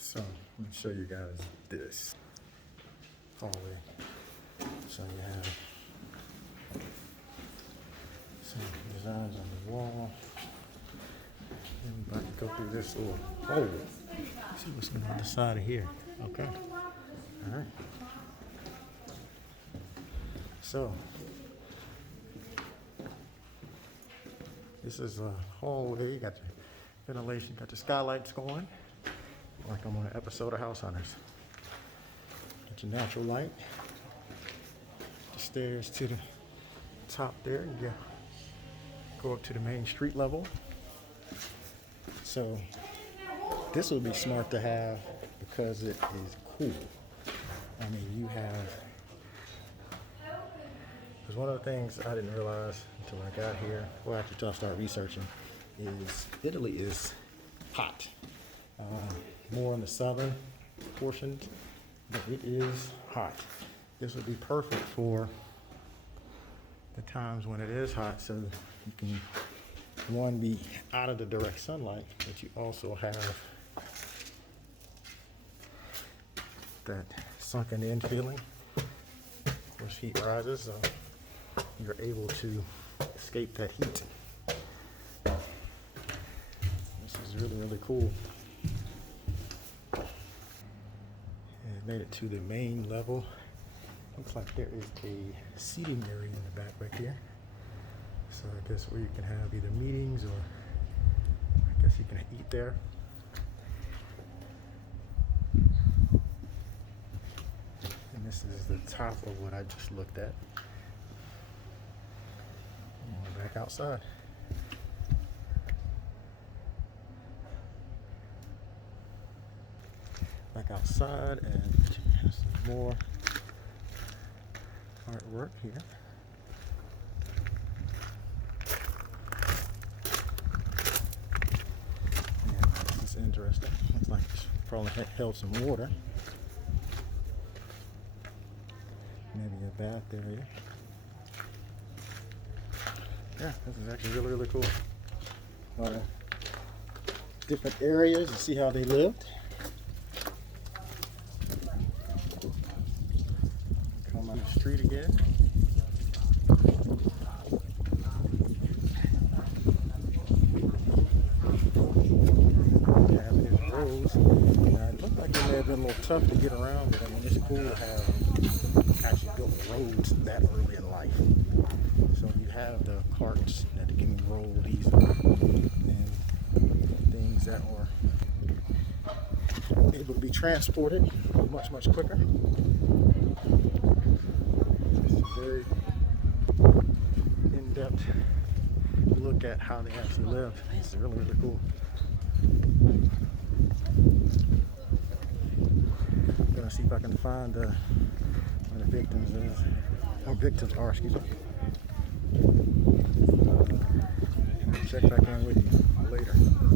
So let me show you guys this hallway. So you have some designs on the wall. And we're about to go through this little hole. See what's on the other side of here. Okay. All right. So this is a hallway. You got the ventilation, got the skylights going. Like I'm on an episode of House Hunters. Get your natural light. The stairs to the top there. You go up to the main street level. So this would be smart to have because it is cool. I mean, you have. Because one of the things I didn't realize until I got here, well, actually until I started researching, is Italy is hot. More in the southern portions, but it is hot. This would be perfect for the times when it is hot, so you can, one, be out of the direct sunlight, but you also have that sunken in feeling. Of course, heat rises, so you're able to escape that heat. This is really, really cool. Made it to the main level. Looks like there is a seating area in the back right here. So I guess where you can have either meetings or I guess you can eat there. And this is the top of what I just looked at. And we're back outside. Back outside and have some more artwork here. And this is interesting. Looks like it's probably held some water. Maybe a bath area. Yeah, this is actually really, really cool. A lot of different areas. You see how they lived. On the street again. Have these roads. Now, it looked like it may have been a little tough to get around, but I mean, it's cool to have actually built roads that early in life. So you have the carts that can be rolled easily and things that were able to be transported much, much quicker. Very in-depth look at how they actually lived. It's really, really cool. I'm gonna see if I can find where the victims is. Or victims are, excuse me. Check back in with you later.